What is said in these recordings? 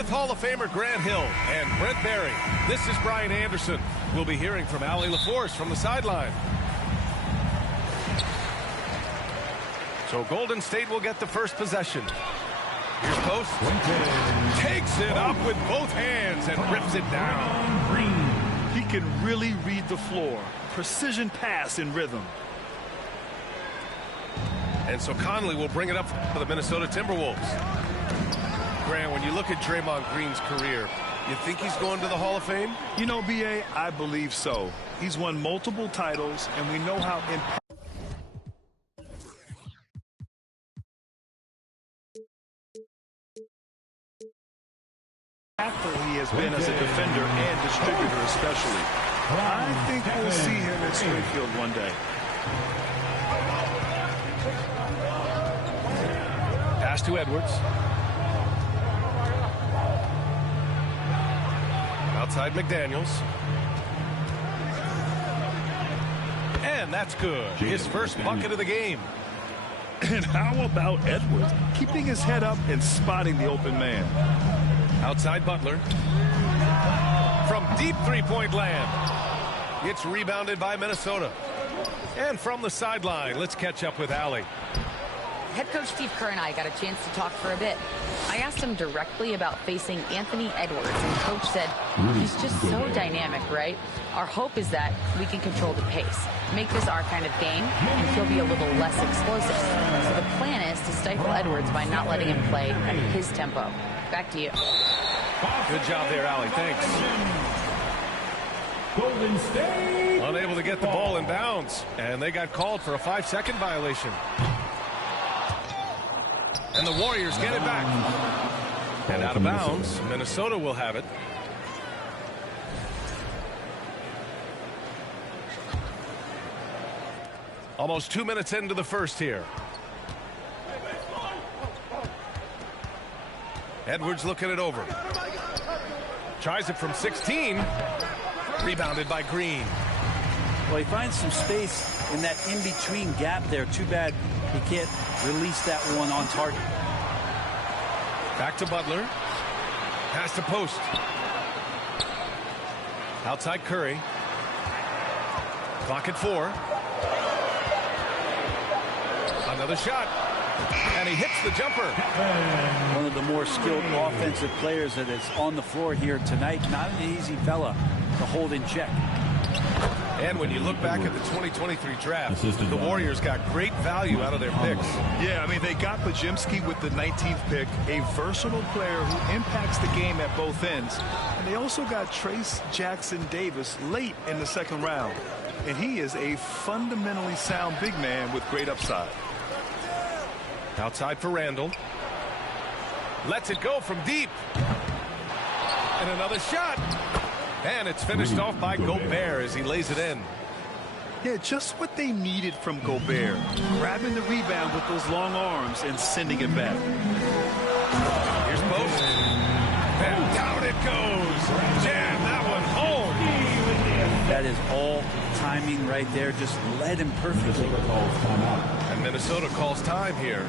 With Hall of Famer Grant Hill and Brent Barry, this is Brian Anderson. We'll be hearing from Allie LaForce from the sideline. So Golden State will get the first possession. Here's Post. Takes it up with both hands and rips it down. He can really read the floor. Precision pass in rhythm. And so Conley will bring it up for the Minnesota Timberwolves. Grant, when you look at Draymond Green's career, you think he's going to the Hall of Fame? You know, B.A., I believe so. He's won multiple titles, and we know how impactful he has been as a defender and distributor especially. I think we'll see him at Springfield one day. Pass to Edwards. Outside McDaniels. And that's good. His first bucket of the game. And how about Edwards? Keeping his head up and spotting the open man. Outside Butler. From deep three-point land. It's rebounded by Minnesota. And from the sideline, let's catch up with Allie. Head coach Steve Kerr and I got a chance to talk for a bit. I asked him directly about facing Anthony Edwards, and coach said, he's just so dynamic, right? Our hope is that we can control the pace, make this our kind of game, and he'll be a little less explosive. So the plan is to stifle Edwards by not letting him play at his tempo. Back to you. Good job there, Allie. Thanks. Golden State. Unable to get the ball in bounds, and they got called for a 5-second violation. And the Warriors get it back. And out of bounds, Minnesota will have it. Almost 2 minutes into the first here. Edwards looking it over. Tries it from 16. Rebounded by Green. Well, he finds some space in that in-between gap there. Too bad he can't release that one on target. Back to Butler. Pass to Post. Outside Curry. Clock at 4. Another shot. And he hits the jumper. One of the more skilled offensive players that is on the floor here tonight. Not an easy fella to hold in check. And when you look back at the 2023 draft, the Warriors got great value out of their picks. Yeah, I mean, they got Podziemski with the 19th pick, a versatile player who impacts the game at both ends. And they also got Trace Jackson Davis late in the second round. And he is a fundamentally sound big man with great upside. Outside for Randall. Lets it go from deep. And another shot. And it's finished off by Gobert as he lays it in. Yeah, just what they needed from Gobert. Grabbing the rebound with those long arms and sending it back. Here's Post. And down it goes. Jam that one home. That is all timing right there. Just led him perfectly. And Minnesota calls time here.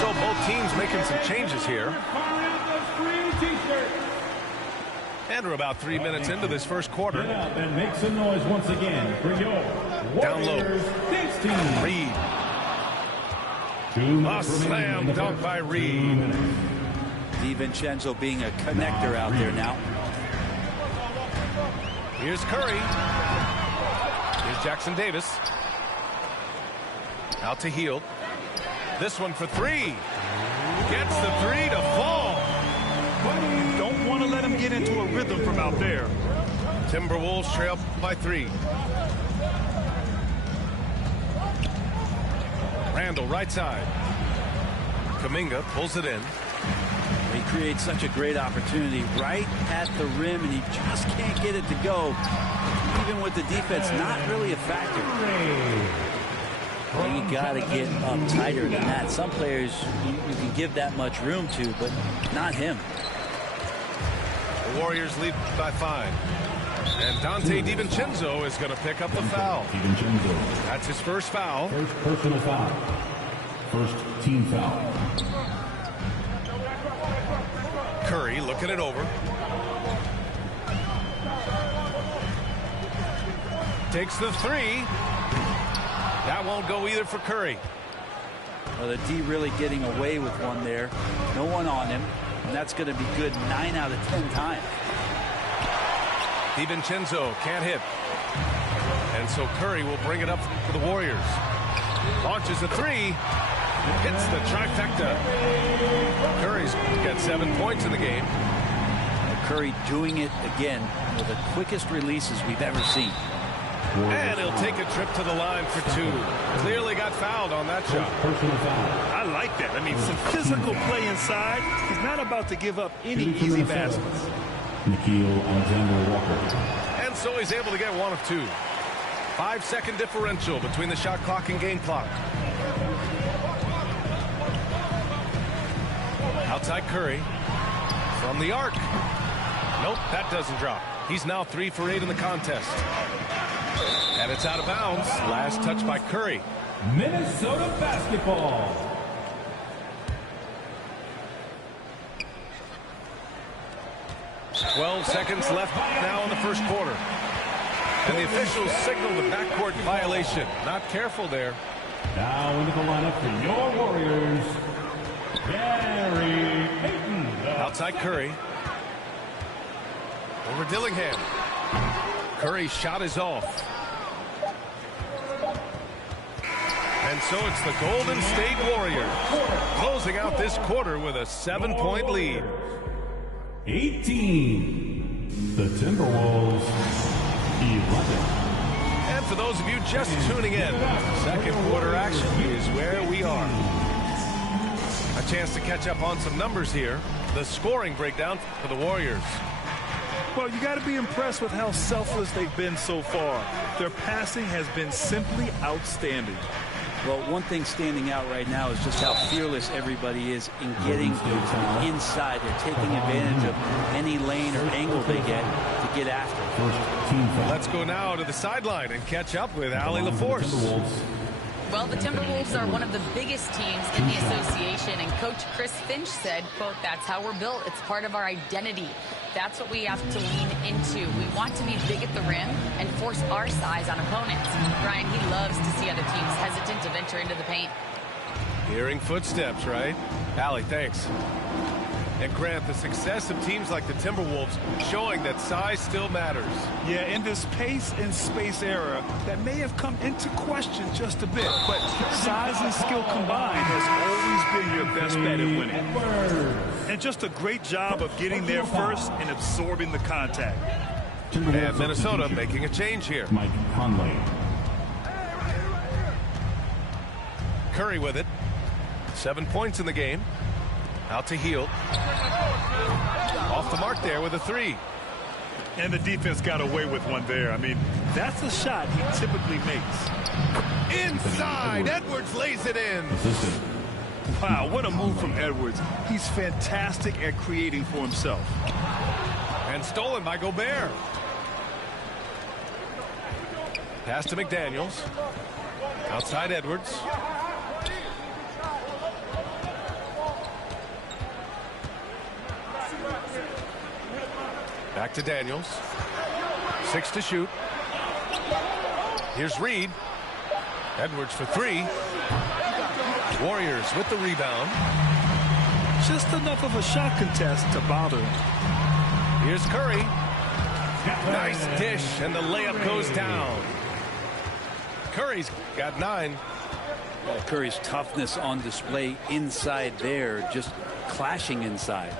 So both teams making some changes here. And we're about 3 minutes into this first quarter. And make some noise once again for your down low. Reed. A slam dunk by Reed. DiVincenzo being a connector out there now. Here's Curry. Here's Jackson Davis. Out to Hield. This one for 3. Gets the 3 to fall. You don't want to let him get into a rhythm from out there. Timberwolves trail by 3. Randall right side. Kuminga pulls it in. He creates such a great opportunity right at the rim, and he just can't get it to go. Even with the defense not really a factor. Well, you got to get up tighter than that. Some players you can give that much room to, but not him. The Warriors lead by 5. And Dante DiVincenzo is going to pick up the foul. That's his first foul. First personal foul. First team foul. Curry looking it over. Takes the three. That won't go either for Curry. Well, the D really getting away with one there. No one on him. And that's going to be good 9 out of 10 times. DiVincenzo can't hit. And so Curry will bring it up for the Warriors. Launches a three. Hits the trifecta. Curry's got 7 points in the game. Curry doing it again with the quickest releases we've ever seen. And he'll take a trip to the line for 2. Clearly got fouled on that shot. I like that. I mean, some physical play inside. He's not about to give up any easy baskets. Nikhil Alexander Walker. And so he's able to get 1 of 2. 5-second differential between the shot clock and game clock. Outside Curry. From the arc. Nope, that doesn't drop. He's now 3 for 8 in the contest. And it's out of bounds. Last touch by Curry. Minnesota basketball. "12 seconds left now in the first quarter. And the officials signal the backcourt violation. Not careful there. Now into the lineup for your Warriors, Gary Payton. Outside Curry. Over Dillingham. Curry's shot is off. And so it's the Golden State Warriors closing out this quarter with a 7-point lead. 18. The Timberwolves, 11. And for those of you just tuning in, second quarter action is where we are. A chance to catch up on some numbers here. The scoring breakdown for the Warriors. Well, you got to be impressed with how selfless they've been so far. Their passing has been simply outstanding. Well, one thing standing out right now is just how fearless everybody is in getting inside. They're taking advantage of any lane or angle they get to get after. Let's go now to the sideline and catch up with Allie LaForce. Well, the Timberwolves are one of the biggest teams in the association, and Coach Chris Finch said, quote, "That's how we're built. It's part of our identity. That's what we have to lean into. We want to be big at the rim and force our size on opponents." Brian, he loves to see other teams hesitant to venture into the paint. Hearing footsteps, right? Allie, thanks. And Grant, the success of teams like the Timberwolves showing that size still matters. Yeah, in this pace and space era, that may have come into question just a bit, but size and skill combined has always been your best bet at winning. And just a great job of getting there first and absorbing the contact. And Minnesota making a change here. Mike Conley. Curry with it. 7 points in the game. Out to Hield. Off the mark there with a three. And the defense got away with one there. I mean, that's a shot he typically makes. Inside, Edwards lays it in. Wow, what a move from Edwards. He's fantastic at creating for himself. And stolen by Gobert. Pass to McDaniels. Outside Edwards. Back to Daniels. 6 to shoot. Here's Reed. Edwards for 3. Warriors with the rebound. Just enough of a shot contest to bother him. Here's Curry. Nice dish, and the layup goes down. Curry's got 9. Well, Curry's toughness on display inside there, just clashing inside.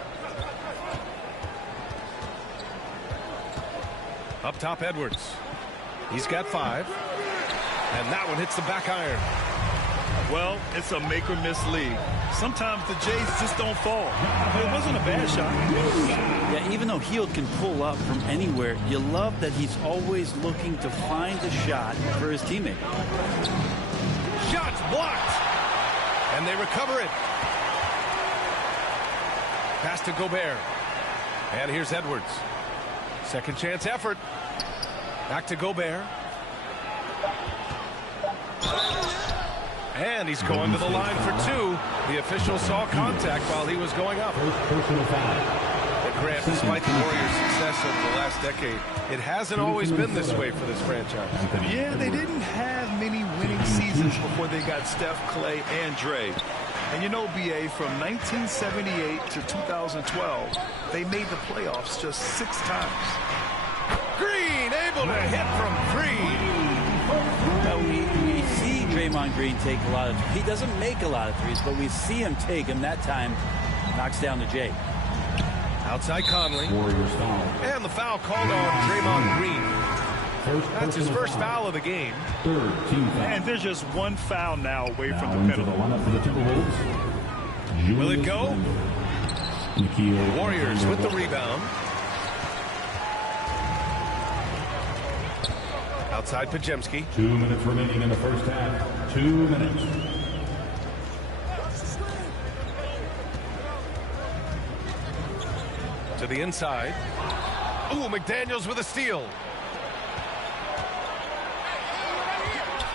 Up top, Edwards. He's got 5. And that one hits the back iron. Well, it's a make-or-miss league. Sometimes the Jays just don't fall. It wasn't a bad shot. Yeah, even though Hield can pull up from anywhere, you love that he's always looking to find a shot for his teammate. Shots blocked. And they recover it. Pass to Gobert. And here's Edwards. Second chance effort. Back to Gobert. And he's going to the line for 2. The official saw contact while he was going up. Personal foul. Grant, despite the Warriors' success over the last decade, it hasn't always been this way for this franchise. Yeah, they didn't have many winning seasons before they got Steph, Clay, and Dre. And you know, B.A., from 1978 to 2012, they made the playoffs just 6 times. Green able to hit from 3. Well, we see Draymond Green take a lot of, he doesn't make a lot of threes, but we see him take him. That time knocks down the J. Outside Conley. Warriors foul. And the foul called on Draymond Green. That's his first foul of the game. Third team foul. And there's just one foul now away Now from the into the penalty. lineup for the Timberwolves. Will it go? Nikhil Warriors with the rebound. Outside Pajemski. 2 minutes remaining in the first half. 2 minutes. To the inside. Ooh, McDaniels with a steal.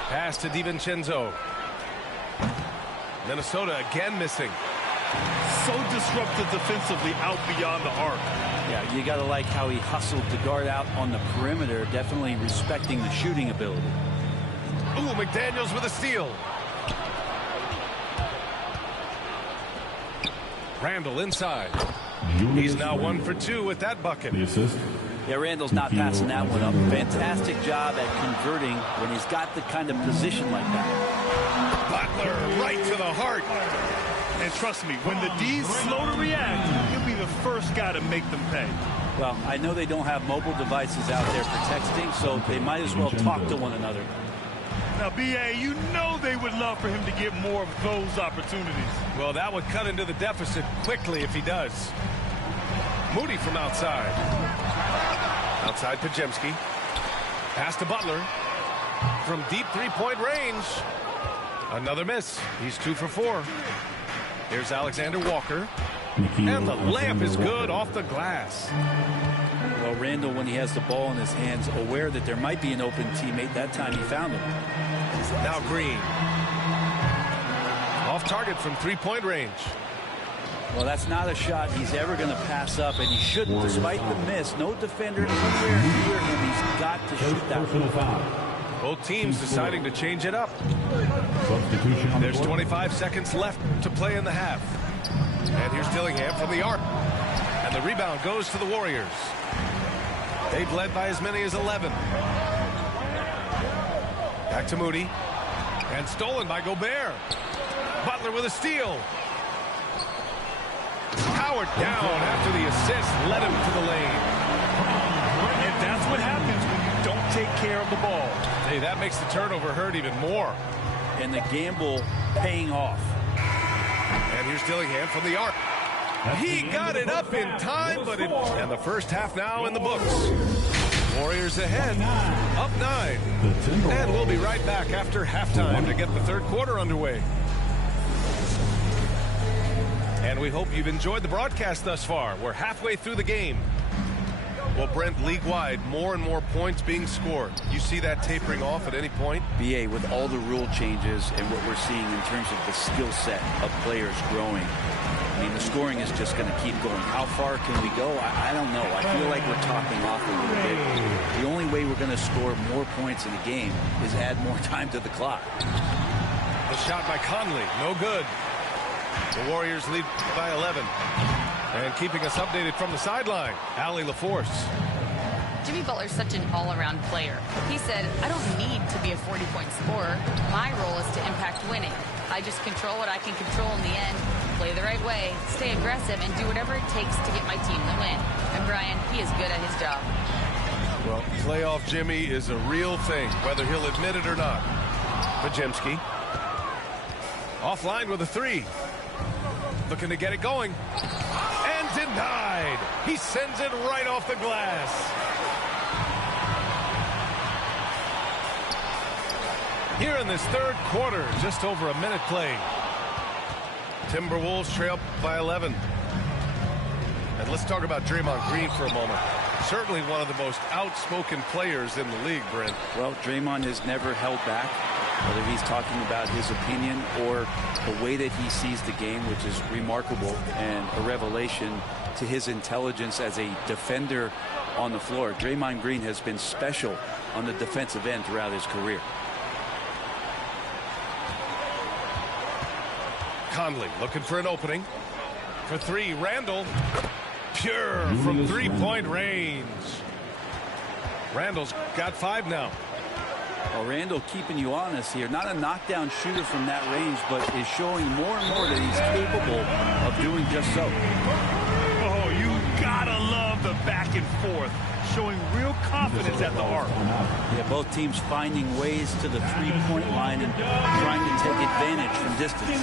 Pass to DiVincenzo. Minnesota again missing. So disruptive defensively out beyond the arc. Yeah, you got to like how he hustled the guard out on the perimeter, definitely respecting the shooting ability. Ooh, McDaniels with a steal. Randall inside. He's now 1 for 2 with that bucket. The assist. Yeah, Randall's not passing that one up. Fantastic job at converting when he's got the kind of position like that. Butler right to the heart. And trust me, when the D's slow to react, he'll be the first guy to make them pay. Well, I know they don't have mobile devices out there for texting, so they might as well talk to one another. Now, B.A., you know they would love for him to get more of those opportunities. Well, that would cut into the deficit quickly if he does. Moody from outside. Outside Pajemski. Pass to Butler. From deep three-point range. Another miss. He's 2 for 4. Here's Alexander Walker. And the layup is good off the glass. Well, Randall, when he has the ball in his hands, aware that there might be an open teammate, that time he found him. Now Green. Off target from three-point range. Well, that's not a shot he's ever going to pass up, and he shouldn't. Despite the miss, no defender anywhere near him. He's got to shoot that one. Both teams deciding to change it up. Substitution on the There's court. 25 seconds left to play in the half. And here's Dillingham from the arc. And the rebound goes to the Warriors. They've led by as many as 11. Back to Moody. And stolen by Gobert. Butler with a steal. Howard down after the assist. Led him to the lane. And that's what happens when you don't take care of the ball. Hey, that makes the turnover hurt even more. And the gamble paying off. And here's Dillingham from the arc. He got it up in time, but and the first half now in the books. Warriors ahead, up 9. And we'll be right back after halftime to get the third quarter underway. And we hope you've enjoyed the broadcast thus far. We're halfway through the game. Well, Brent, league-wide, more and more points being scored. You see that tapering off at any point? BA, with all the rule changes and what we're seeing in terms of the skill set of players growing, I mean, the scoring is just going to keep going. How far can we go? I don't know. I feel like we're topping off a little bit. The only way we're going to score more points in a game is add more time to the clock. The shot by Conley, no good. The Warriors lead by 11. And keeping us updated from the sideline, Allie LaForce. Jimmy Butler's such an all-around player. He said, I don't need to be a 40-point scorer. My role is to impact winning. I just control what I can control in the end, play the right way, stay aggressive, and do whatever it takes to get my team the win. And Brian, he is good at his job. Well, playoff Jimmy is a real thing, whether he'll admit it or not. Pajemski. Offline with a 3. Looking to get it going. And denied. He sends it right off the glass. Here in this third quarter, just over a minute played. Timberwolves trail by 11. And let's talk about Draymond Green for a moment. Certainly one of the most outspoken players in the league, Brent. Well, Draymond has never held back. whether he's talking about his opinion or the way that he sees the game, which is remarkable and a revelation to his intelligence as a defender on the floor. Draymond Green has been special on the defensive end throughout his career. Conley looking for an opening. For three, Randall. Pure from three-point range. Randall's got 5 now. Well, Randall keeping you honest here. Not a knockdown shooter from that range, but is showing more and more that he's capable of doing just so. Oh, you gotta love the back and forth, showing real confidence at the arc. Yeah, both teams finding ways to the three-point line and trying to take advantage from distance.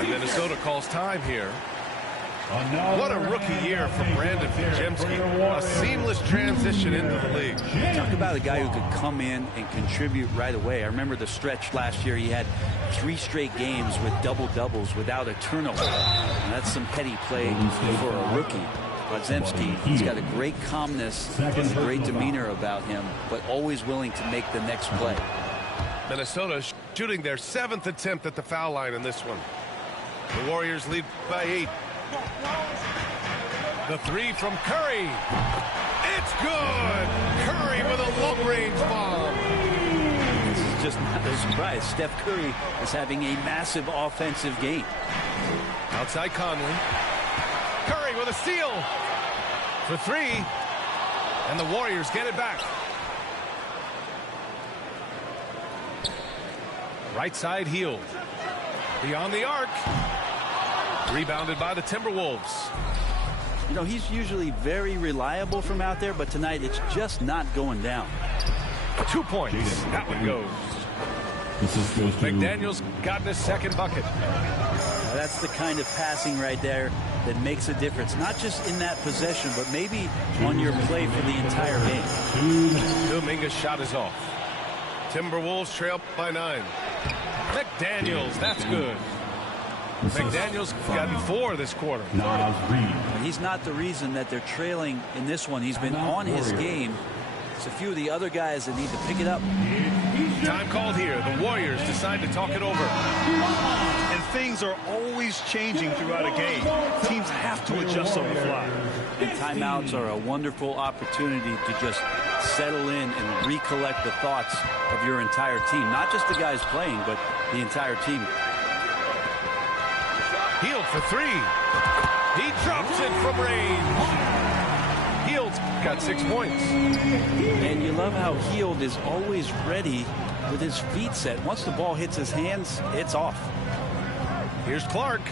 And Minnesota calls time here. What a rookie year for Brandon Pajemski. A seamless transition into the league. Talk about a guy who could come in and contribute right away. I remember the stretch last year. He had 3 straight games with double-doubles without a turnover. And that's some heady play for a rookie. Pajemski, he's got a great calmness, a great demeanor about him, but always willing to make the next play. Minnesota shooting their 7th attempt at the foul line in this one. The Warriors lead by 8. The 3 from Curry. It's good. Curry with a long-range bomb. This is just not a surprise. Steph Curry is having a massive offensive game. Outside Conley. Curry with a steal. For 3. And the Warriors get it back. Right side Hield. Beyond the arc. Rebounded by the Timberwolves. You know, he's usually very reliable from out there, but tonight it's just not going down. 2 points. That one goes. McDaniel's gotten his 2nd bucket. Now that's the kind of passing right there that makes a difference, not just in that possession, but maybe on your play for the entire game. Dominguez's shot is off. Timberwolves trail by 9. McDaniels, that's good. McDaniels gotten 4 this quarter. He's not the reason that they're trailing in this one. He's been on his game. It's a few of the other guys that need to pick it up. Time called here. The Warriors decide to talk it over. And things are always changing throughout a game. Teams have to adjust on the fly. And timeouts are a wonderful opportunity to just settle in and recollect the thoughts of your entire team. Not just the guys playing, but the entire team. Hield for 3. He drops it from range. Hield's got 6 points. And you love how Hield is always ready with his feet set. Once the ball hits his hands, it's off. Here's Clark.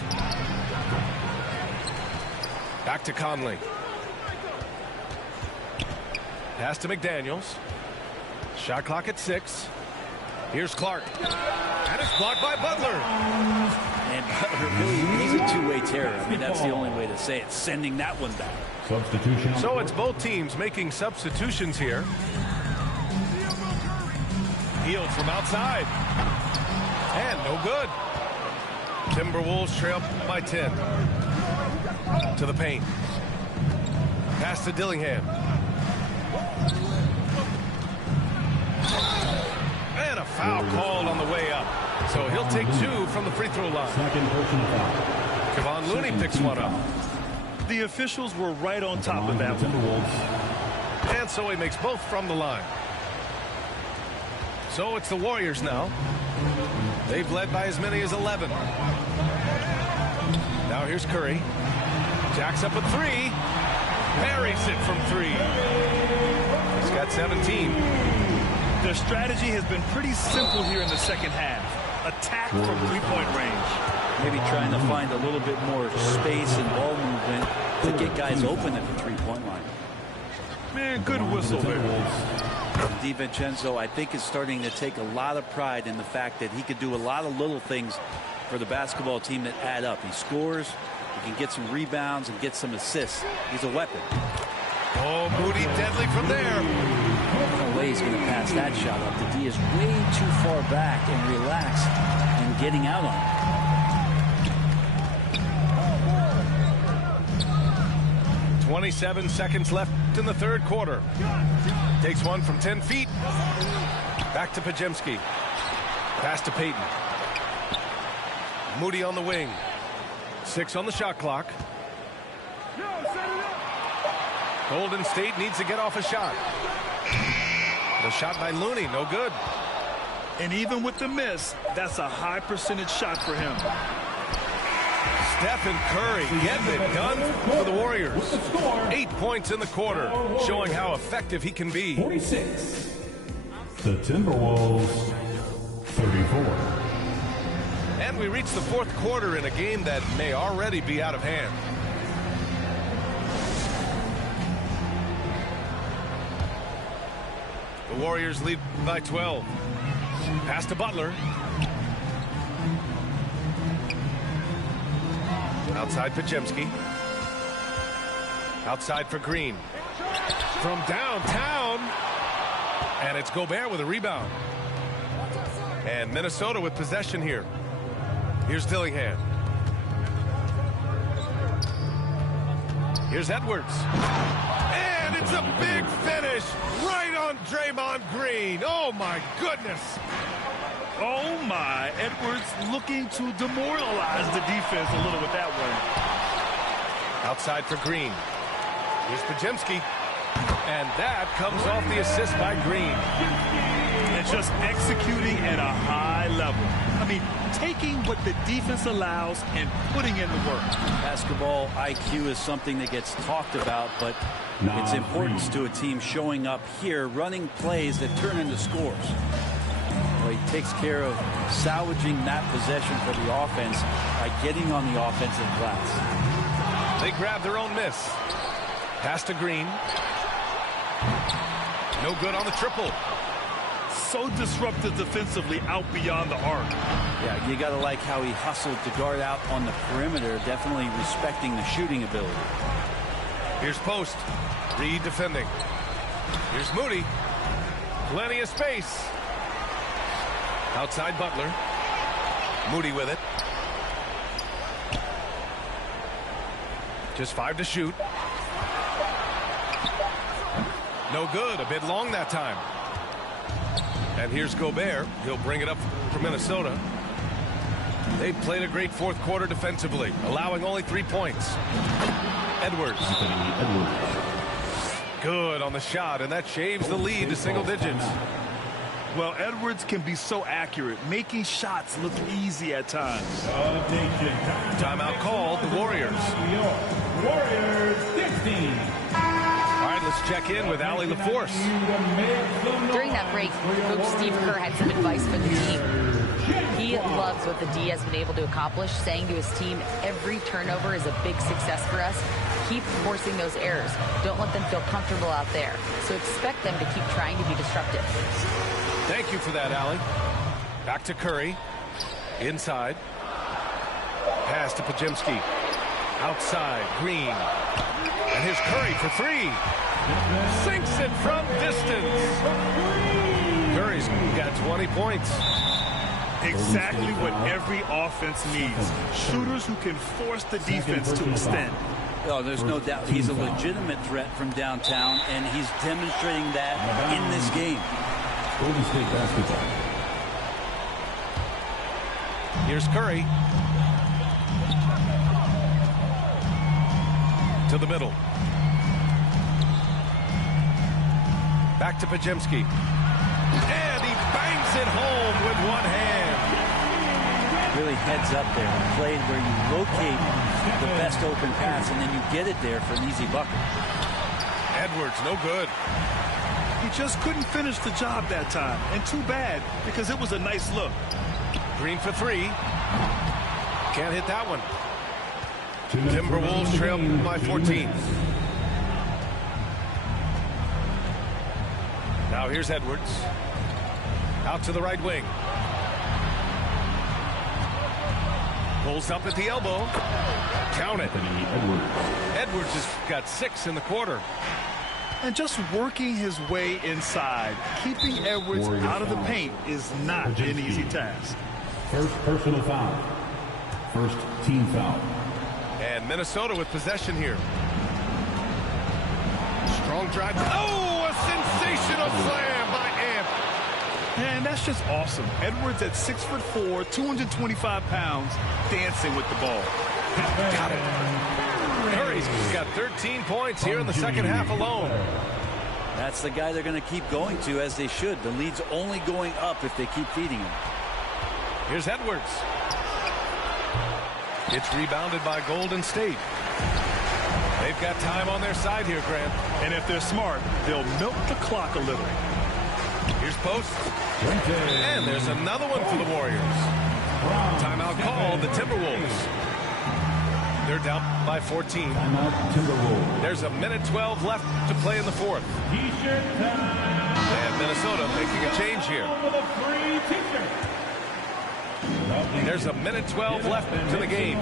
Back to Conley. Pass to McDaniels. Shot clock at 6. Here's Clark. And it's blocked by Butler. And Butler, really, he's a two-way terror. I mean, that's the only way to say it. Sending that one back. Substitution. So it's both teams making substitutions here. Hield from outside. And no good. Timberwolves trail by 10. To the paint. Pass to Dillingham. And a foul called on the way up. So he'll take 2 from the free throw line. Second personal foul. Kevon Looney picks one up. The officials were right on top of that one. And so he makes both from the line. So it's the Warriors now. They've led by as many as 11. Now here's Curry. Jacks up a 3. Parries it from 3. He's got 17. Their strategy has been pretty simple here in the second half. Attack from three-point range. Maybe trying to find a little bit more space and ball movement to get guys open at the three-point line. Man, good whistle there. DiVincenzo, I think, is starting to take a lot of pride in the fact that he could do a lot of little things for the basketball team that add up. He scores, he can get some rebounds and get some assists. He's a weapon. Oh, Moody deadly from there. No way he's going to pass that shot up. The D is way too far back and relaxed and getting out on it. 27 seconds left in the third quarter. Takes one from 10 feet. Back to Pajemski. Pass to Payton. Moody on the wing. 6 on the shot clock. Golden State needs to get off a shot. The shot by Looney, no good. And even with the miss, that's a high percentage shot for him. Stephen Curry getting it done for the Warriors. 8 points in the quarter, showing how effective he can be. 46. The Timberwolves, 34. And we reach the fourth quarter in a game that may already be out of hand. The Warriors lead by 12. Pass to Butler. Outside Pajemski. Outside for Green. From downtown. And it's Gobert with a rebound. And Minnesota with possession here. Here's Dillingham. Here's Edwards. And it's a big finish right on Draymond Green. Oh, my goodness. Oh, my. Edwards looking to demoralize the defense a little with that one. Outside for Green. Here's Pajemski. And that comes off the assist by Green. And just executing at a high level. I mean, taking what the defense allows and putting in the work. Basketball IQ is something that gets talked about, but its importance to a team showing up here, running plays that turn into scores. Well, he takes care of salvaging that possession for the offense by getting on the offensive glass. They grab their own miss. Pass to Green. No good on the triple. So disruptive defensively out beyond the arc. Yeah, you got to like how he hustled to guard out on the perimeter, definitely respecting the shooting ability. Here's Post. Reed defending. Here's Moody. Plenty of space. Outside Butler. Moody with it. Just 5 to shoot. No good. A bit long that time. And here's Gobert. He'll bring it up for Minnesota. They've played a great fourth quarter defensively, allowing only 3 points. Edwards. Good on the shot, and that shaves the lead to single digits. Well, Edwards can be so accurate, making shots look easy at times. Timeout called, the Warriors. Warriors 15. All right, let's check in with Allie LaForce. During that break, Coach Steve Kerr had some advice for the team. He loves what the D has been able to accomplish, saying to his team, every turnover is a big success for us. Keep forcing those errors. Don't let them feel comfortable out there. So expect them to keep trying to be disruptive. Thank you for that, Allie. Back to Curry. Inside. Pass to Pajemski. Outside, Green. And here's Curry for 3. Sinks it from distance. Curry's got 20 points. Exactly what every offense needs. Shooters who can force the defense to extend. Oh, there's no doubt he's a legitimate threat from downtown, and he's demonstrating that in this game. Golden State basketball. Here's Curry. To the middle. Back to Pajemski. And he bangs it home with one hand. Really heads up there. Played where you locate the best open pass, and then you get it there for an easy bucket. Edwards, no good. He just couldn't finish the job that time. And too bad, because it was a nice look. Green for 3. Can't hit that one. Timberwolves trail by 14. Now here's Edwards. Out to the right wing. Pulls up at the elbow. Count it. Edwards has got 6 in the quarter. And just working his way inside, keeping Edwards out of the paint is not an easy task. First personal foul. First team foul. And Minnesota with possession here. Strong drive. Oh, a sensational slam by Amp. And that's That's just awesome. Edwards at 6'4", 225 pounds, dancing with the ball. Got it. Curry's got 13 points here in the second half alone. That's the guy they're going to keep going to, as they should. The lead's only going up if they keep feeding him. Here's Edwards. It's rebounded by Golden State. They've got time on their side here, Grant. And if they're smart, they'll milk the clock a little. Here's post. And there's another one for the Warriors. Timeout called the Timberwolves. They're down by 14. There's a minute 12 left to play in the fourth. And Minnesota making a change here. There's a minute 12 left to the game.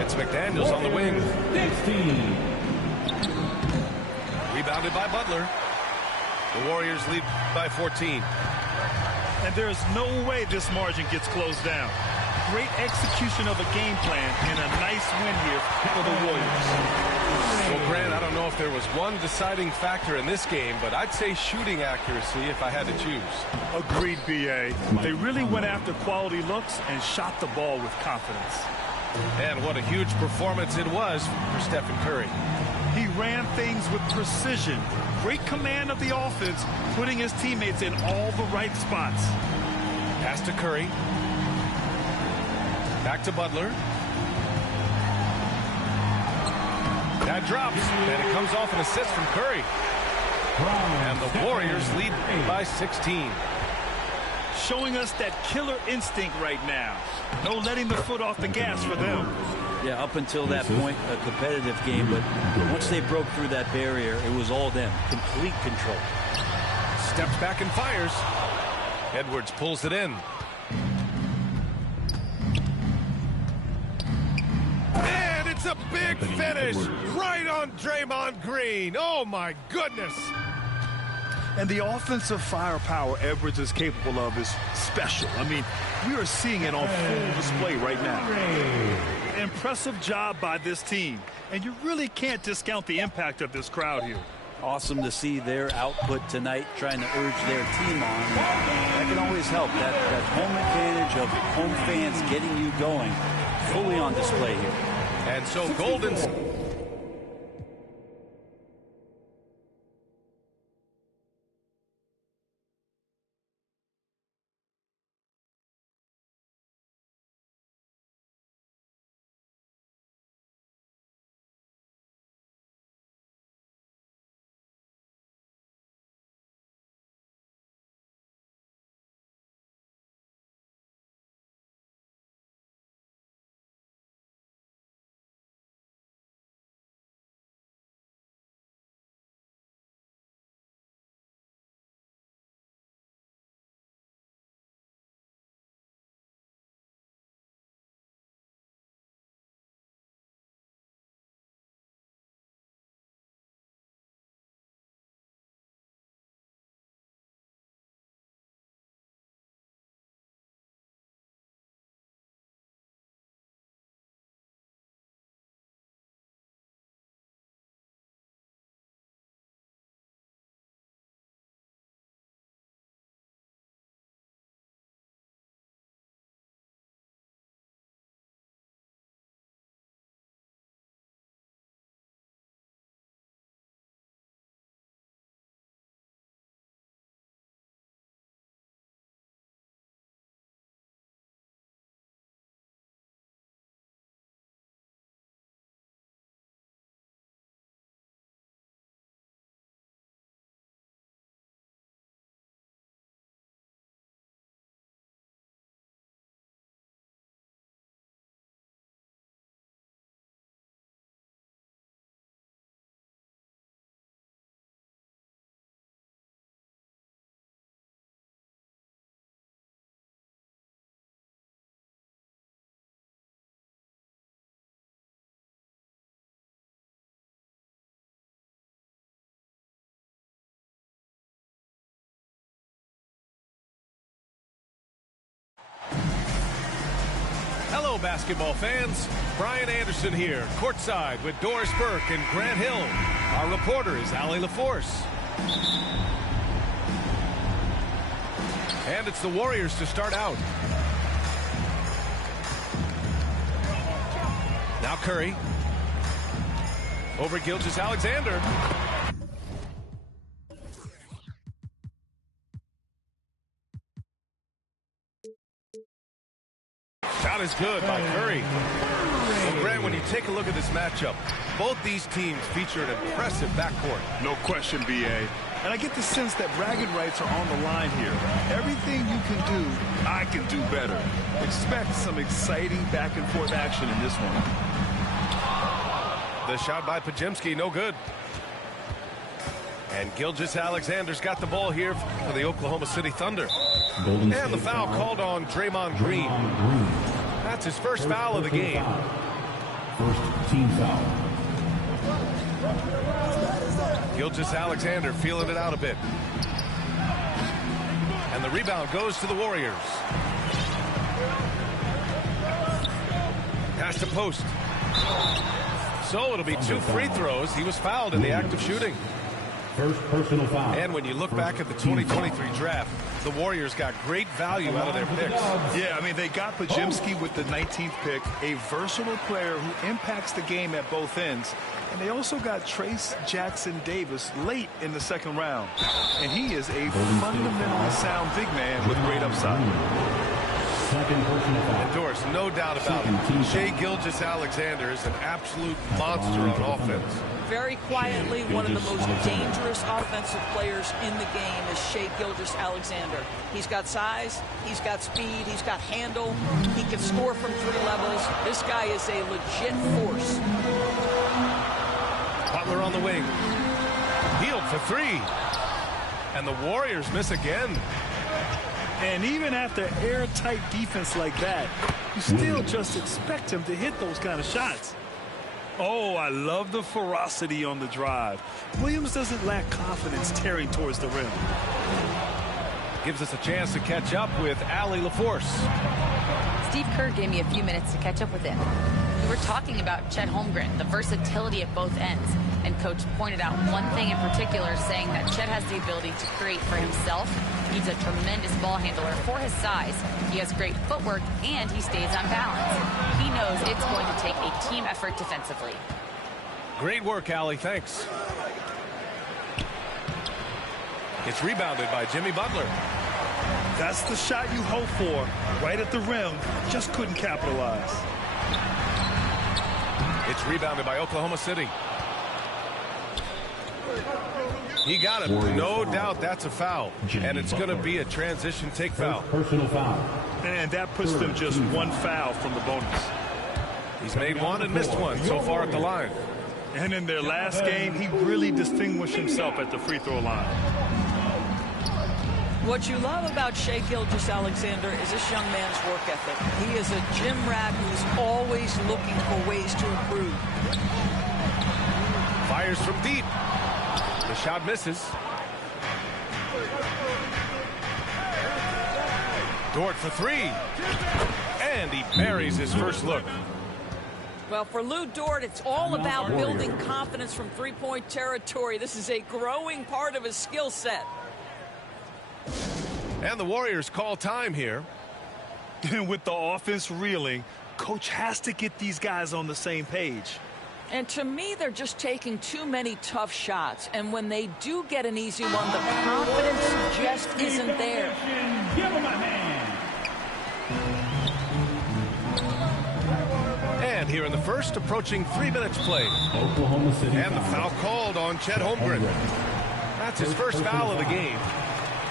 It's McDaniels on the wing. Rebounded by Butler. The Warriors lead by 14. And there's no way this margin gets closed down. Great execution of a game plan and a nice win here for the Warriors. Well, Grant, I don't know if there was one deciding factor in this game, but I'd say shooting accuracy if I had to choose. Agreed, B.A. They really went after quality looks and shot the ball with confidence. And what a huge performance it was for Stephen Curry. He ran things with precision. Great command of the offense, putting his teammates in all the right spots. Pass to Curry. Back to Butler. That drops, and it comes off an assist from Curry. And the Warriors lead by 16. Showing us that killer instinct right now. No letting the foot off the gas for them. Yeah, up until that point, a competitive game, but once they broke through that barrier, it was all them. Complete control. Steps back and fires. Edwards pulls it in. And it's a big finish right on Draymond Green. Oh, my goodness. And the offensive firepower Edwards is capable of is special. I mean, we are seeing it on full display right now. Impressive job by this team. And you really can't discount the impact of this crowd here. Awesome to see their output tonight, trying to urge their team on. That can always help. That home advantage of home fans getting you going, fully on display here. And so Golden... Hello, basketball fans. Brian Anderson here, courtside with Doris Burke and Grant Hill. Our reporter is Allie LaForce. And it's the Warriors to start out. Now Curry. Over Gilgeous-Alexander. Shot is good by Curry. Well, Grant, when you take a look at this matchup, both these teams feature an impressive backcourt. No question, B.A. And I get the sense that bragging rights are on the line here. Everything you can do, I can do better. Expect some exciting back-and-forth action in this one. The shot by Podziemski, no good. And Gilgeous-Alexander's got the ball here for the Oklahoma City Thunder. And the foul called on Draymond Green. That's his first foul of the game. First team foul. Gilgeous-Alexander feeling it out a bit. And the rebound goes to the Warriors. Pass to post. So it'll be 2 free throws. He was fouled in the act of shooting. First personal foul. And when you look back at the 2023 draft, the Warriors got great value out of their picks. Yeah, I mean, they got Podziemski with the 19th pick, a versatile player who impacts the game at both ends. And they also got Trace Jackson Davis late in the second round. And he is a fundamentally sound big man with great upside. Second personal foul. And Doris, no doubt about it, Shai Gilgeous-Alexander is an absolute monster on offense. Very quietly, one of the most dangerous offensive players in the game is Shai Gilgeous-Alexander. He's got size, he's got speed, he's got handle, he can score from 3 levels. This guy is a legit force. Butler on the wing. Healed for 3. And the Warriors miss again. And even after airtight defense like that, you still just expect him to hit those kind of shots. Oh, I love the ferocity on the drive. Williams doesn't lack confidence tearing towards the rim. Gives us a chance to catch up with Allie LaForce. Steve Kerr gave me a few minutes to catch up with him. We were talking about Chet Holmgren, the versatility at both ends. And Coach pointed out one thing in particular, saying that Chet has the ability to create for himself. He's a tremendous ball handler for his size. He has great footwork, and he stays on balance. He knows it's going to take a team effort defensively. Great work, Allie. Thanks. It's rebounded by Jimmy Butler. That's the shot you hope for. Right at the rim. Just couldn't capitalize. It's rebounded by Oklahoma City. He got it. No doubt that's a foul. And it's going to be a transition take foul. Personal foul. And that puts them just 1 foul from the bonus. He's made 1 and missed 1 so far at the line. And in their last game, he really distinguished himself at the free throw line. What you love about Shai Gilgeous-Alexander is this young man's work ethic. He is a gym rat who's always looking for ways to improve. Fires from deep. The shot misses. Dort for 3. And he buries his first look. Well, for Lou Dort, it's all about building confidence from three-point territory. This is a growing part of his skill set. And the Warriors call time here. And with the offense reeling, Coach has to get these guys on the same page. And to me, they're just taking too many tough shots. And when they do get an easy one, the confidence just isn't there. Give him a hand. And here in the first, approaching 3 minutes played. Oklahoma City. And the foul called on Chet Holmgren. That's his first foul of the game.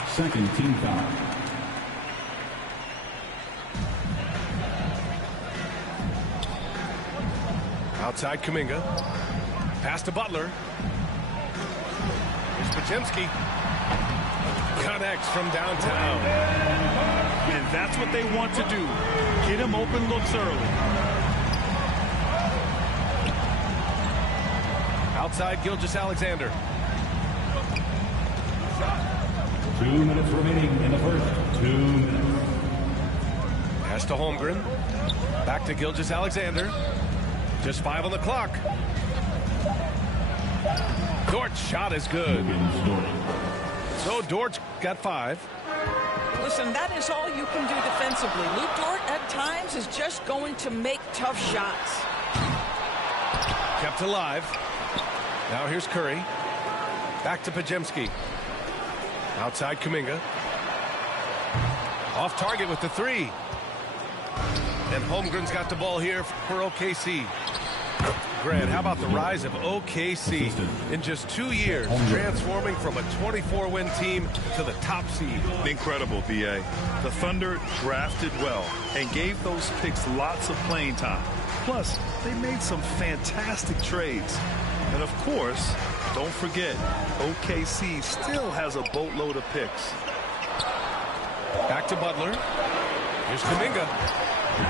Second team foul. Outside Kuminga. Pass to Butler. Here's Podziemski. Connects from downtown. And that's what they want to do. Get him open looks early. Outside Gilgeous-Alexander. 2 minutes remaining in the first. 2 minutes. Pass to Holmgren. Back to Gilgeous-Alexander. Just 5 on the clock. Dort's shot is good. So Dort's got 5. Listen, that is all you can do defensively. Luke Dort, at times, is just going to make tough shots. Kept alive. Now here's Curry. Back to Pajemski. Outside Kuminga. Off target with the three. And Holmgren's got the ball here for OKC. Grant, how about the rise of OKC in just 2 years, transforming from a 24-win team to the top seed? Incredible, B.A. The Thunder drafted well and gave those picks lots of playing time. Plus, they made some fantastic trades. And of course, don't forget, OKC still has a boatload of picks. Back to Butler. Here's Kuminga.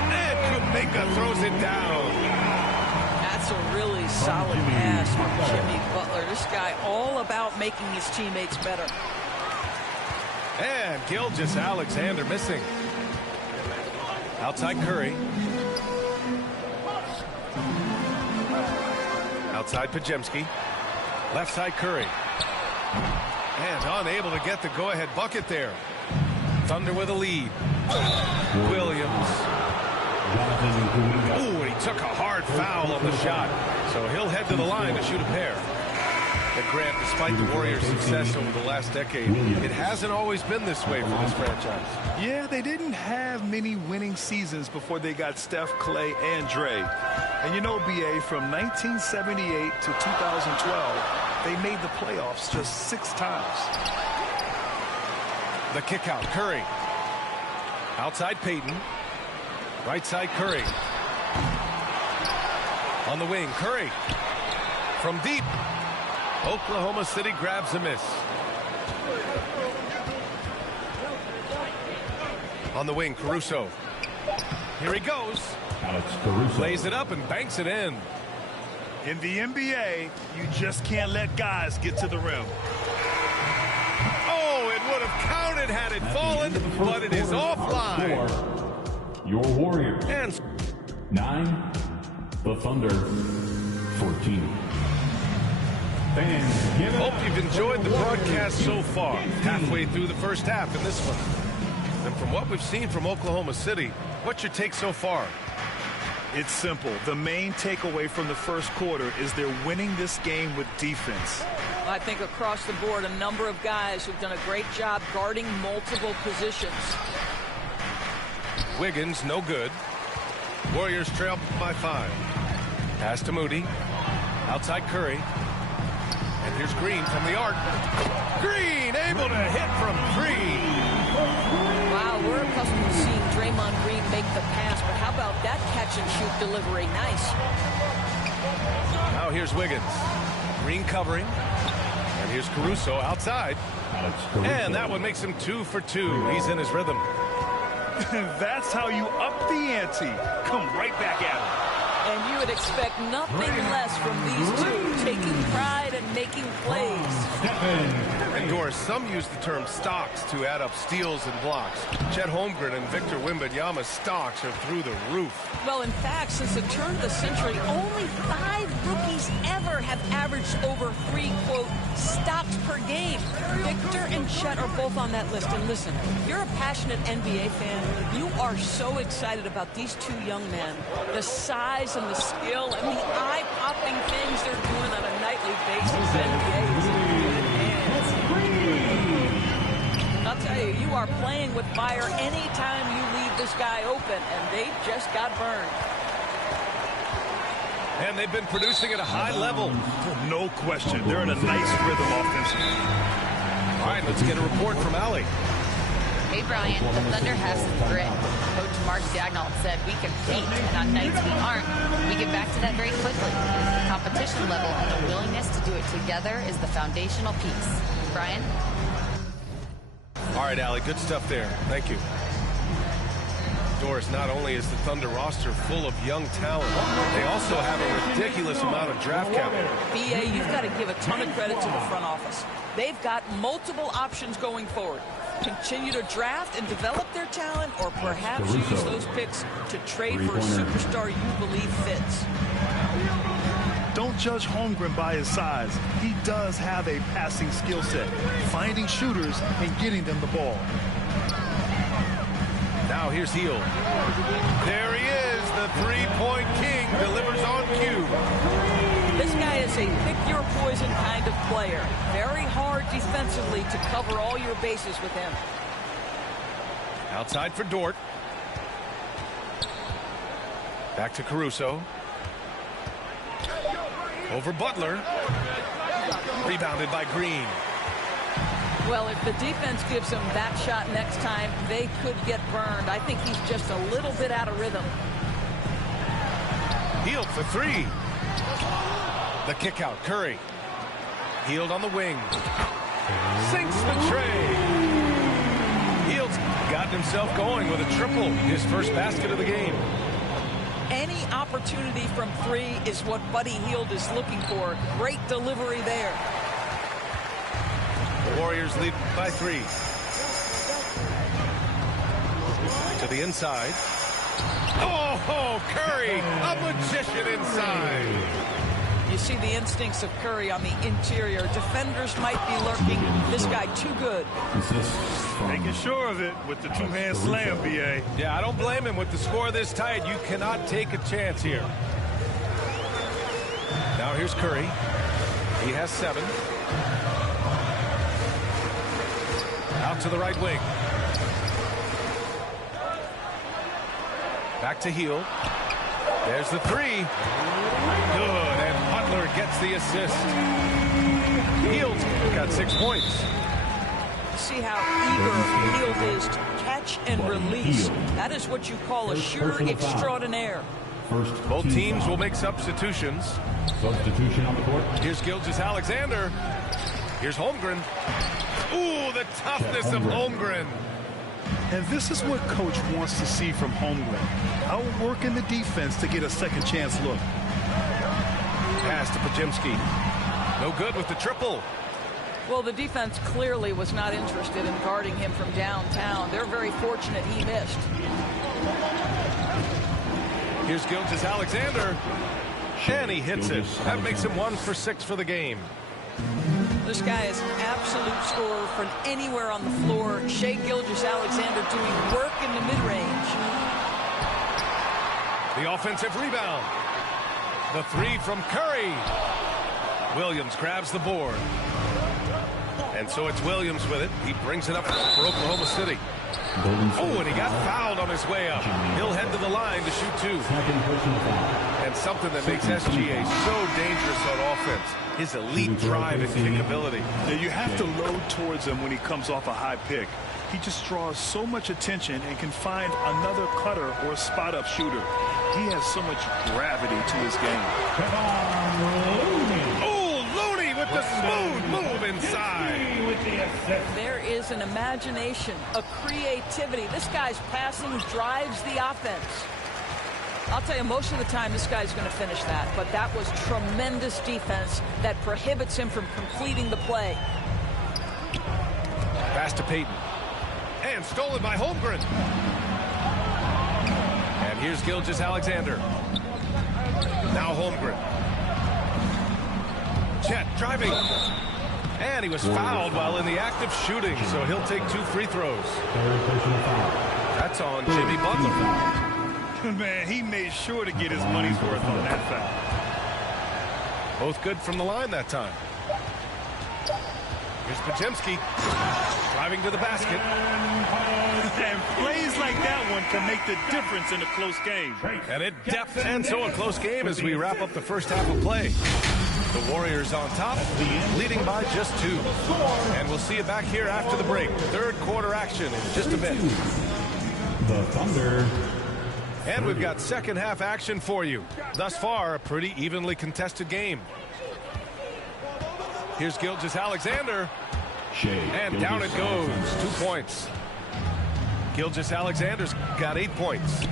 And Kuminga throws it down. That's a really solid pass from Jimmy Butler. This guy all about making his teammates better. And Gilgeous-Alexander missing. Outside Curry. Outside Pajemski. Left side Curry. And unable to get the go-ahead bucket there. Thunder with a lead. Williams. Ooh, and he took a hard foul on the shot. So he'll head to the line to shoot a pair. And Grant, despite the Warriors' success over the last decade, it hasn't always been this way for this franchise. Yeah, they didn't have many winning seasons before they got Steph, Clay, and Dre. And you know, B.A., from 1978 to 2012, they made the playoffs just 6 times. The kick out, Curry. Outside Payton. Right side Curry. On the wing, Curry. From deep. Oklahoma City grabs a miss. On the wing, Caruso. Here he goes. Lays it up and banks it in. In the NBA, you just can't let guys get to the rim. Oh, it would have counted had it fallen, but it is offline. Your Warriors. And 9, the Thunder 14. Fans, give it hope up you've enjoyed the for broadcast so far. 15. Halfway through the first half in this one. And from what we've seen from Oklahoma City, what's your take so far? It's simple. The main takeaway from the first quarter is they're winning this game with defense. I think across the board, a number of guys who've done a great job guarding multiple positions. Wiggins, no good. Warriors trail by 5. Pass to Moody. Outside Curry. And here's Green from the arc. Green able to hit from 3. Wow, we're accustomed to seeing Draymond Green make the pass, but how about that catch-and-shoot delivery? Nice. Now here's Wiggins. Green covering. And here's Caruso outside. And that one makes him 2 for 2. He's in his rhythm. That's how you up the ante. Come right back at him. And you would expect nothing less from these two, taking pride and making plays. And Doris, some use the term stocks to add up steals and blocks. Chet Holmgren and Victor Wembanyama's stocks are through the roof. Well, in fact, since the turn of the century, only 5 rookies ever have averaged over 3, quote, stocks per game. Victor and Chet are both on that list. And listen, if you're a passionate NBA fan, you are so excited about these 2 young men. The size and the skill and the eye-popping things they're doing on a nightly basis. NBA is in good hands. I'll tell you, you are playing with fire anytime you leave this guy open, and they just got burned. And they've been producing at a high level. No question. They're in a nice rhythm offensively. All right, let's get a report from Allie. Hey, Brian, the Thunder has some grit. Coach Mark Daigneault said we compete, and on nights we aren't, we get back to that very quickly. Competition level and the willingness to do it together is the foundational piece. Brian? All right, Allie, good stuff there. Thank you. Doris, not only is the Thunder roster full of young talent, they also have a ridiculous amount of draft capital. BA, you've got to give a ton of credit to the front office. They've got multiple options going forward. Continue to draft and develop their talent, or perhaps use those picks to trade for a superstar you believe fits. Don't judge Holmgren by his size. He does have a passing skill set, finding shooters and getting them the ball. Now here's Heel. There he is, the three-point king, delivers on cue. This guy is a pick-your-poison kind of player. Very hard defensively to cover all your bases with him. Outside for Dort. Back to Caruso. Over Butler. Rebounded by Green. Well, if the defense gives him that shot next time, they could get burned. I think he's just a little bit out of rhythm. Hield for three. The kick out, Curry. Hield on the wing. Sinks the tray. Hield's gotten himself going with a triple. His first basket of the game. Any opportunity from three is what Buddy Hield is looking for. Great delivery there. The Warriors lead by three. To the inside. Oh, Curry, a magician inside. You see the instincts of Curry on the interior. Defenders might be lurking. This guy too good. Making sure of it with the two-hand slam, B.A. Yeah, I don't blame him. With the score this tight, you cannot take a chance here. Now here's Curry. He has 7. Out to the right wing. Back to Hield. There's the three. Good, and Butler gets the assist. Hield's got 6 points. See how eager Hield is to catch and release. That is what you call a shooter extraordinaire. Both teams will make substitutions. Substitution on the court. Here's Gilgeous-Alexander. Here's Holmgren. Ooh, the toughness of Holmgren. And this is what Coach wants to see from Holmgren. Outworking the defense to get a second chance look. Pass to Podziemski. No good with the triple. Well, the defense clearly was not interested in guarding him from downtown. They're very fortunate he missed. Here's Gilgeous-Alexander. And he hits it. That makes him 1 for 6 for the game. This guy is an absolute scorer from anywhere on the floor. Shai Gilgeous-Alexander doing work in the mid-range. The offensive rebound. The three from Curry. Williams grabs the board. And so it's Williams with it. He brings it up for Oklahoma City. Oh, and he got fouled on his way up. He'll head to the line to shoot 2. And something that makes SGA so dangerous on offense. His elite drive and kickability. Yeah, you have to load towards him when he comes off a high pick. He just draws so much attention and can find another cutter or spot-up shooter. He has so much gravity to his game. Oh, Looney with the smooth move inside. There is an imagination, a creativity. This guy's passing drives the offense. I'll tell you, most of the time this guy's going to finish that, but that was tremendous defense that prohibits him from completing the play. Pass to Payton. And stolen by Holmgren. And here's Gilgeous-Alexander. Now Holmgren. Chet driving. And he was fouled while in the act of shooting, so he'll take 2 free throws. That's on Jimmy Butler. Man, he made sure to get his money's worth on that foul. Both good from the line that time. Here's Podziemski. Driving to the basket. And plays like that one can make the difference in a close game. And it depth, and so a close game as we wrap up the first half of play. The Warriors on top, leading by just 2. And we'll see you back here after the break. Third quarter action in just a bit. The Thunder. And we've got second half action for you. Thus far, a pretty evenly contested game. Here's Gilgeous-Alexander. And down it goes. 2 points. Gilgeous-Alexander's got 8 points.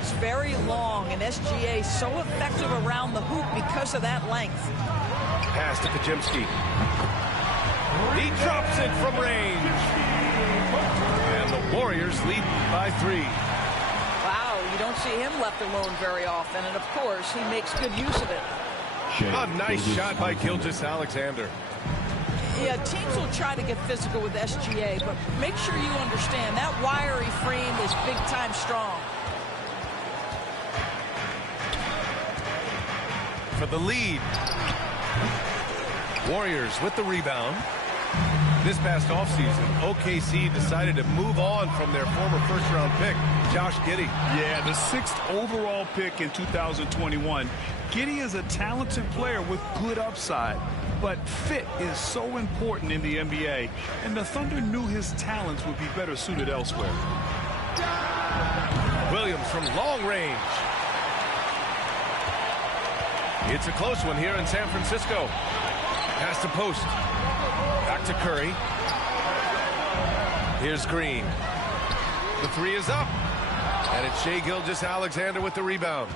It's very long, and SGA so effective around the hoop because of that length. Pass to Podziemski. He drops it from range. And the Warriors lead by 3. Wow, you don't see him left alone very often, and of course, he makes good use of it. A nice shot by Gilgeous-Alexander. Yeah, teams will try to get physical with SGA, but make sure you understand that wiry frame is big-time strong. For the lead. Warriors with the rebound. This past offseason, OKC decided to move on from their former first-round pick, Josh Giddey. Yeah, the 6th overall pick in 2021. Giddey is a talented player with good upside, but fit is so important in the NBA, and the Thunder knew his talents would be better suited elsewhere. Williams from long range. It's a close one here in San Francisco. Pass to post. Back to Curry. Here's Green. The three is up. And it's Shai Gilgeous-Alexander with the rebound.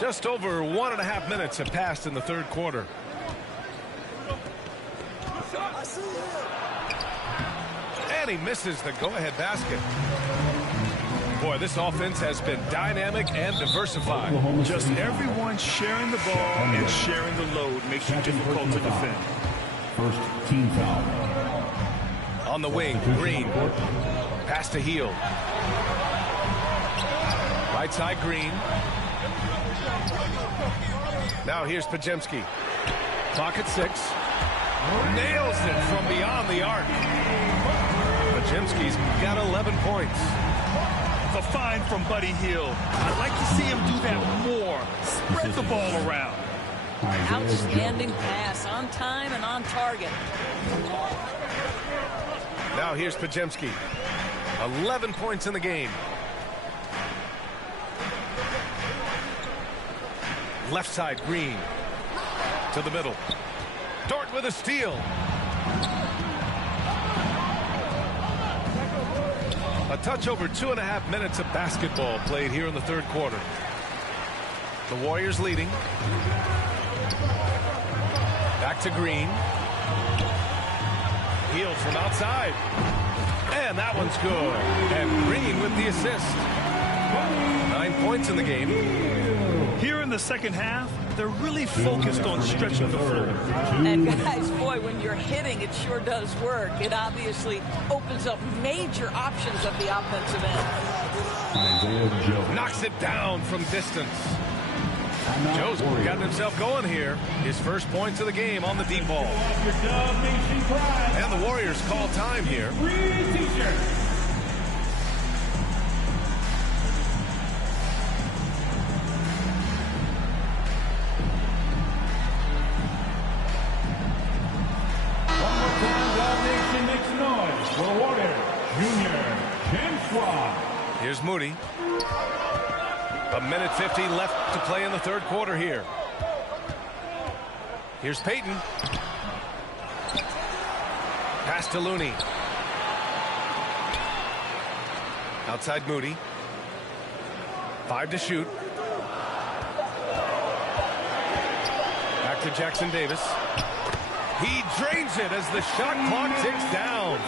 Just over 1.5 minutes have passed in the third quarter. And he misses the go-ahead basket. Boy, this offense has been dynamic and diversified. Just everyone sharing the ball and sharing the load makes it difficult to defend. First team foul. On the wing, Green. Pass to Hield. Right side, Green. Now here's Podziemski. Clock at 6. Nails it from beyond the arc. Podziemski's got 11 points. The find from Buddy Hield. I'd like to see him do that more. Spread the ball around. Outstanding pass, on time and on target. Now here's Podziemski. 11 points in the game. Left side, Green. To the middle. Dort with a steal. A touch over 2.5 minutes of basketball played here in the third quarter. The Warriors leading. Back to Green. Hield from outside. And that one's good. And Green with the assist. 9 points in the game. Here in the second half, they're really focused on stretching the floor. And guys, boy, when you're hitting, it sure does work. It obviously opens up major options of the offensive end. Knocks it down from distance. Joe's gotten himself going here. His first points of the game on the deep ball. And the Warriors call time here. Here's Moody. 1:50 left to play in the third quarter here. Here's Payton. Pass to Looney. Outside Moody. 5 to shoot. Back to Jackson Davis. He drains it as the shot clock ticks down.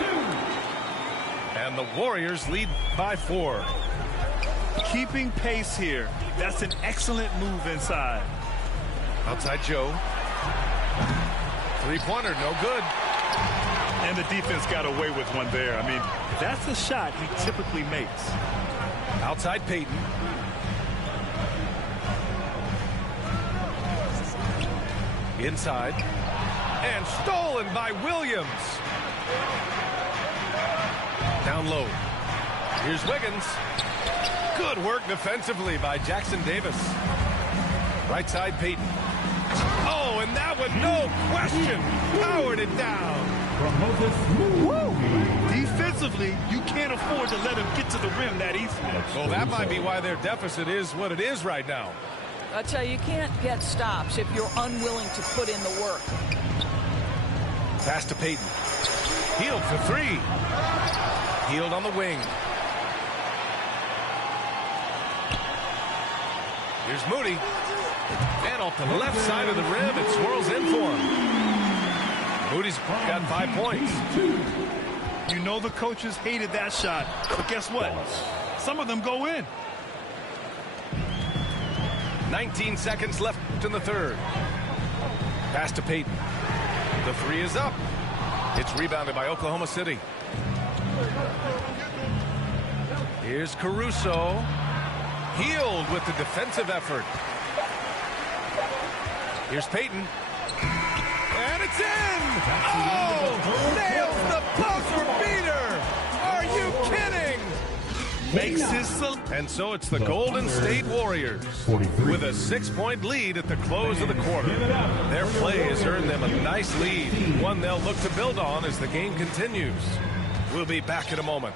And the Warriors lead by 4. Keeping pace here. That's an excellent move inside. Outside Joe. Three-pointer, no good. And the defense got away with one there. I mean, that's a shot he typically makes. Outside Payton. Inside. And stolen by Williams. Down low. Here's Wiggins. Good work defensively by Jackson Davis. Right side, Payton. Oh, and that one, no question, powered it down. Defensively, you can't afford to let him get to the rim that easily. Well, that might be why their deficit is what it is right now. I tell you, you can't get stops if you're unwilling to put in the work. Pass to Payton. Hield for 3. Hield on the wing. Here's Moody. And off the left side of the rim, it swirls in for him. Moody's got 5 points. You know the coaches hated that shot, but guess what? Some of them go in. 19 seconds left in the third. Pass to Payton. The three is up. It's rebounded by Oklahoma City. Here's Caruso. Healed with the defensive effort. Here's Payton. And it's in! Oh! Nails the buzzer beater! Are you kidding? Makes his... And so it's the Golden State Warriors with a 6-point lead at the close of the quarter. Their play has earned them a nice lead, one they'll look to build on as the game continues. We'll be back in a moment.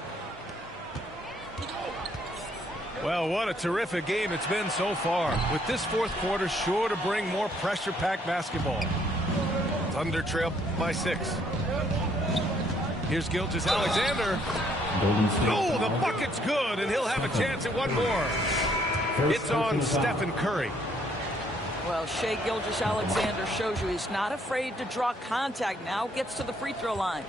Well, what a terrific game it's been so far, with this fourth quarter sure to bring more pressure-packed basketball. Thunder trail by 6. Here's Gilgeous-Alexander. Oh, the bucket's good, and he'll have a chance at one more. It's on Stephen Curry. Well, Shai Gilgeous-Alexander shows you he's not afraid to draw contact. Now gets to the free throw line.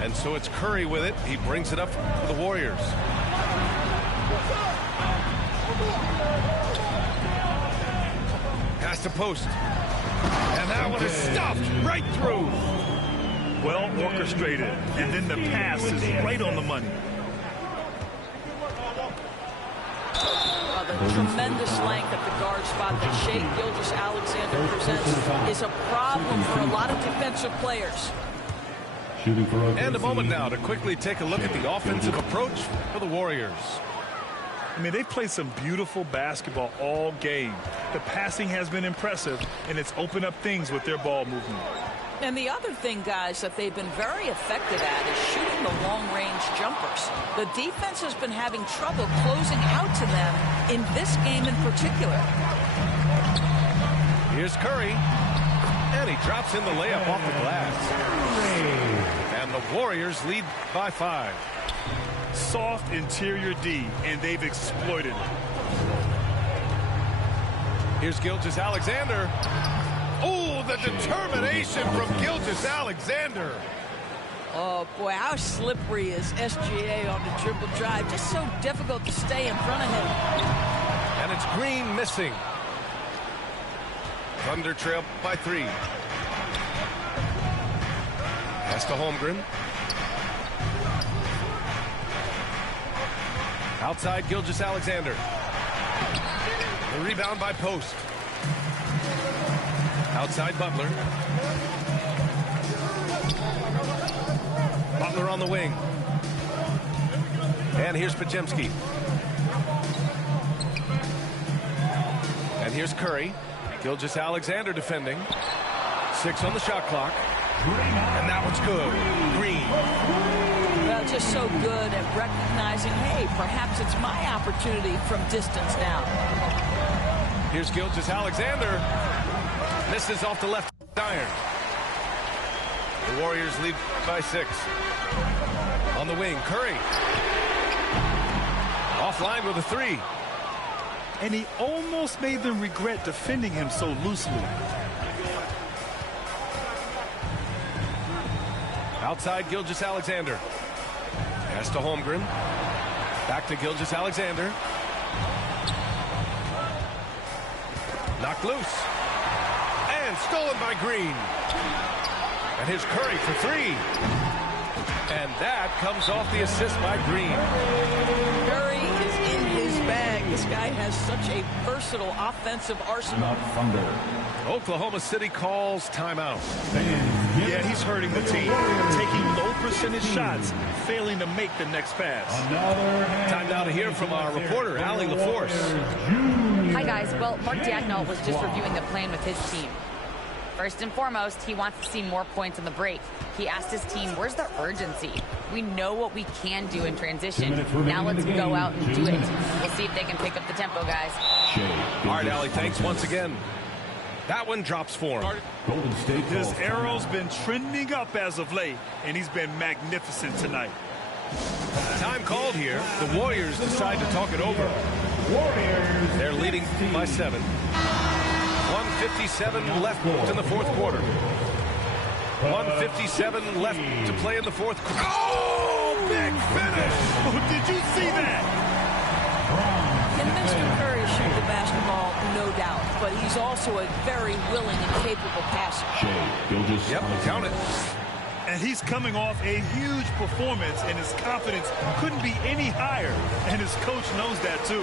And so it's Curry with it. He brings it up for the Warriors. Pass to post. And that one is stuffed right through. Well orchestrated. And then the pass is right on the money. The tremendous length at the guard spot that Shai Gilgeous-Alexander presents is a problem for a lot of defensive players. And a moment now to quickly take a look at the offensive approach for the Warriors. I mean, they've played some beautiful basketball all game. The passing has been impressive, and it's opened up things with their ball movement. And the other thing, guys, that they've been very effective at is shooting the long-range jumpers. The defense has been having trouble closing out to them in this game in particular. Here's Curry. And he drops in the layup off the glass. And the Warriors lead by 5. Soft interior D, and they've exploited it. Here's Gilgeous-Alexander. Oh, the determination from Gilgeous-Alexander. Oh, boy, how slippery is SGA on the dribble drive. Just so difficult to stay in front of him. And it's Green missing. Thunder trail by 3. Pass to Holmgren. Outside Gilgeous-Alexander. The rebound by Post. Outside Butler. Butler on the wing. And here's Podziemski. And here's Curry. Gilgeous-Alexander defending. 6 on the shot clock. And that one's good. Green. Well, just so good at recognizing, hey, perhaps it's my opportunity from distance now. Here's Gilgeous-Alexander. Misses off the left iron. The Warriors lead by 6. On the wing, Curry. Offline with a 3. And he almost made them regret defending him so loosely. Outside Gilgeous-Alexander. Pass to Holmgren. Back to Gilgeous-Alexander. Knocked loose. And stolen by Green. And here's Curry for 3. And that comes off the assist by Green. Curry is in his bag. This guy has such a versatile offensive arsenal. Oklahoma City calls timeout. Yeah, he's hurting the team. Taking low percentage shots, failing to make the next pass. Time now to hear from our reporter, Allie LaForce. Hi, guys. Well, Mark Dagnall was just reviewing the plan with his team. First and foremost, he wants to see more points on the break. He asked his team, where's the urgency? We know what we can do in transition. Now let's go out and do it. We'll see if they can pick up the tempo, guys. All right, Allie, thanks once again. That one drops for him. Golden State. His arrow's been trending up as of late, and he's been magnificent tonight. Time called here. The Warriors decide to talk it over. They're leading by 7. 1:57 left in the fourth quarter. 1:57 left to play in the fourth quarter. Oh, big finish! Oh, did you see that? In this Steve Curry is shooting the basketball, no doubt, but he's also a very willing and capable passer. Yep, count it. And he's coming off a huge performance, and his confidence couldn't be any higher. And his coach knows that, too.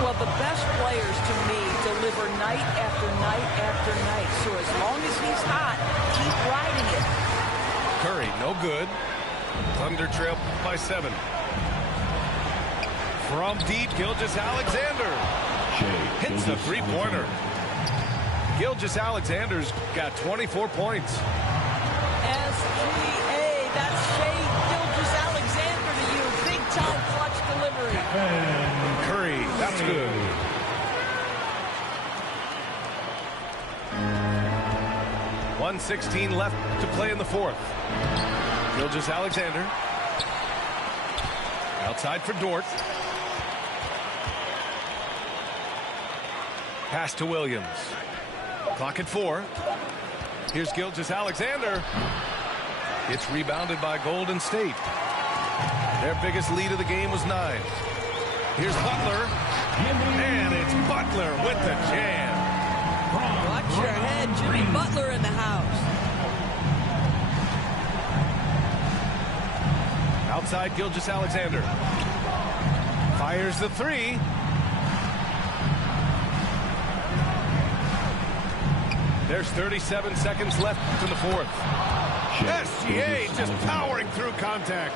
Well, the best players, to me, deliver night after night after night. So as long as he's hot, keep riding it. Curry, no good. Thunder trail by 7. From deep, Gilgeous-Alexander hits the three-pointer. Gilgeous-Alexander's got 24 points. SGA, that's Shai Gilgeous-Alexander to you. Big-time clutch delivery. Curry, that's good. .116 left to play in the fourth. Gilgeous-Alexander. Outside for Dort. Pass to Williams. Clock at 4. Here's Gilgeous-Alexander. It's rebounded by Golden State. Their biggest lead of the game was 9. Here's Butler. And it's Butler with the jam. Watch your head, Jimmy Butler in the house. Outside Gilgeous-Alexander. Fires the 3. There's 37 seconds left in the fourth. SGA just powering through contact.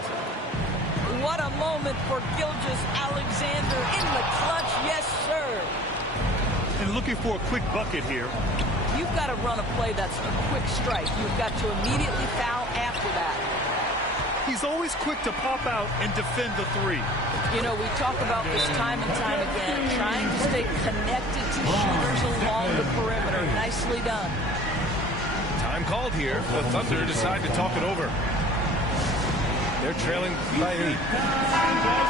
What a moment for Gilgeous-Alexander in the clutch. Yes, sir. And looking for a quick bucket here. You've got to run a play that's a quick strike. You've got to immediately foul after that. He's always quick to pop out and defend the 3. You know, we talk about this time and time again, trying to stay connected to shooters along the perimeter. Nicely done. Time called here. The Thunder decide to talk it over. They're trailing by 8.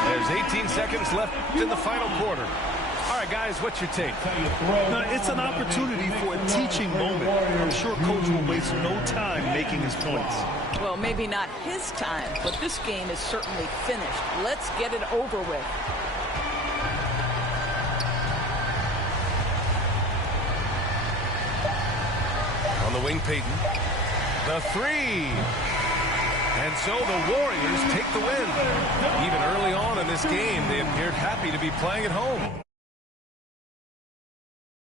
There's 18 seconds left in the final quarter. All right, guys, what's your take? Now, it's an opportunity for a teaching moment. I'm sure Coach will waste no time making his points. Well, maybe not his time, but this game is certainly finished. Let's get it over with. On the wing, Peyton. The 3. And so the Warriors take the win. Even early on in this game, they appeared happy to be playing at home.